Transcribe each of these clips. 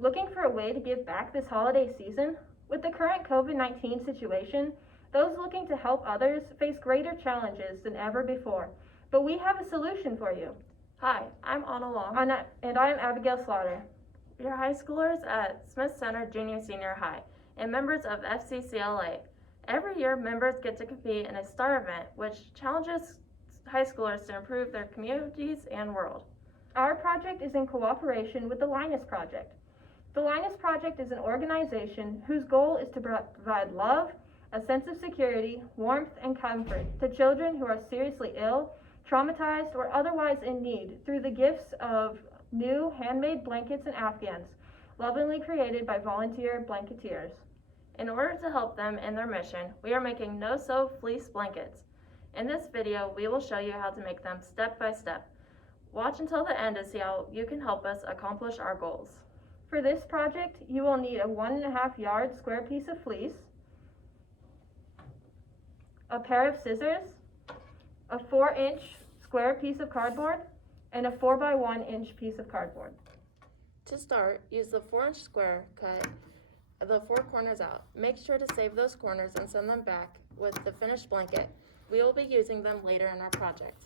Looking for a way to give back this holiday season? With the current COVID-19 situation, those looking to help others face greater challenges than ever before. But we have a solution for you. Hi, I'm Oona Long. And I'm Abigail Schlatter. We are high schoolers at Smith Center Junior Senior High and members of FCCLA. Every year, members get to compete in a STAR event, which challenges high schoolers to improve their communities and world. Our project is in cooperation with the Linus Project. The Linus Project is an organization whose goal is to provide love, a sense of security, warmth, and comfort to children who are seriously ill, traumatized, or otherwise in need through the gifts of new handmade blankets and afghans, lovingly created by volunteer blanketeers. In order to help them in their mission, we are making no-sew fleece blankets. In this video, we will show you how to make them step by step. Watch until the end to see how you can help us accomplish our goals. For this project, you will need a 1.5 yard square piece of fleece, a pair of scissors, a 4-inch square piece of cardboard, and a 4x1 inch piece of cardboard. To start, use the 4-inch square, cut the 4 corners out. Make sure to save those corners and send them back with the finished blanket. We will be using them later in our project.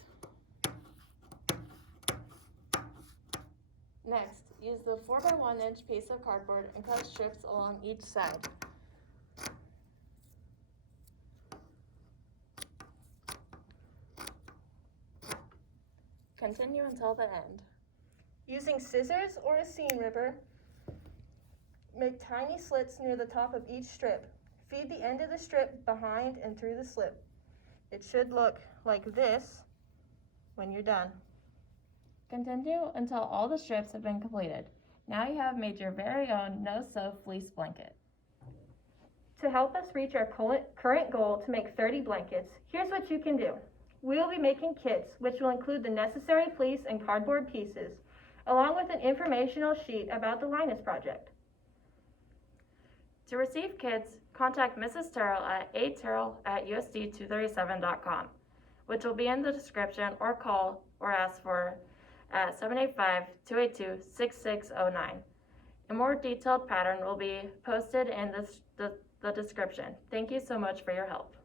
Next, use the 4x1 inch piece of cardboard and cut strips along each side. Continue until the end. Using scissors or a seam ripper, make tiny slits near the top of each strip. Feed the end of the strip behind and through the slip. It should look like this when you're done. Continue until all the strips have been completed. Now you have made your very own no-sew fleece blanket. To help us reach our current goal to make 30 blankets, here's what you can do. We will be making kits, which will include the necessary fleece and cardboard pieces, along with an informational sheet about the Linus Project. To receive kits, contact Mrs. Terrell at aterrell@usd237.com, which will be in the description, or call or ask for at 785-282-6609. A more detailed pattern will be posted in the description. Thank you so much for your help.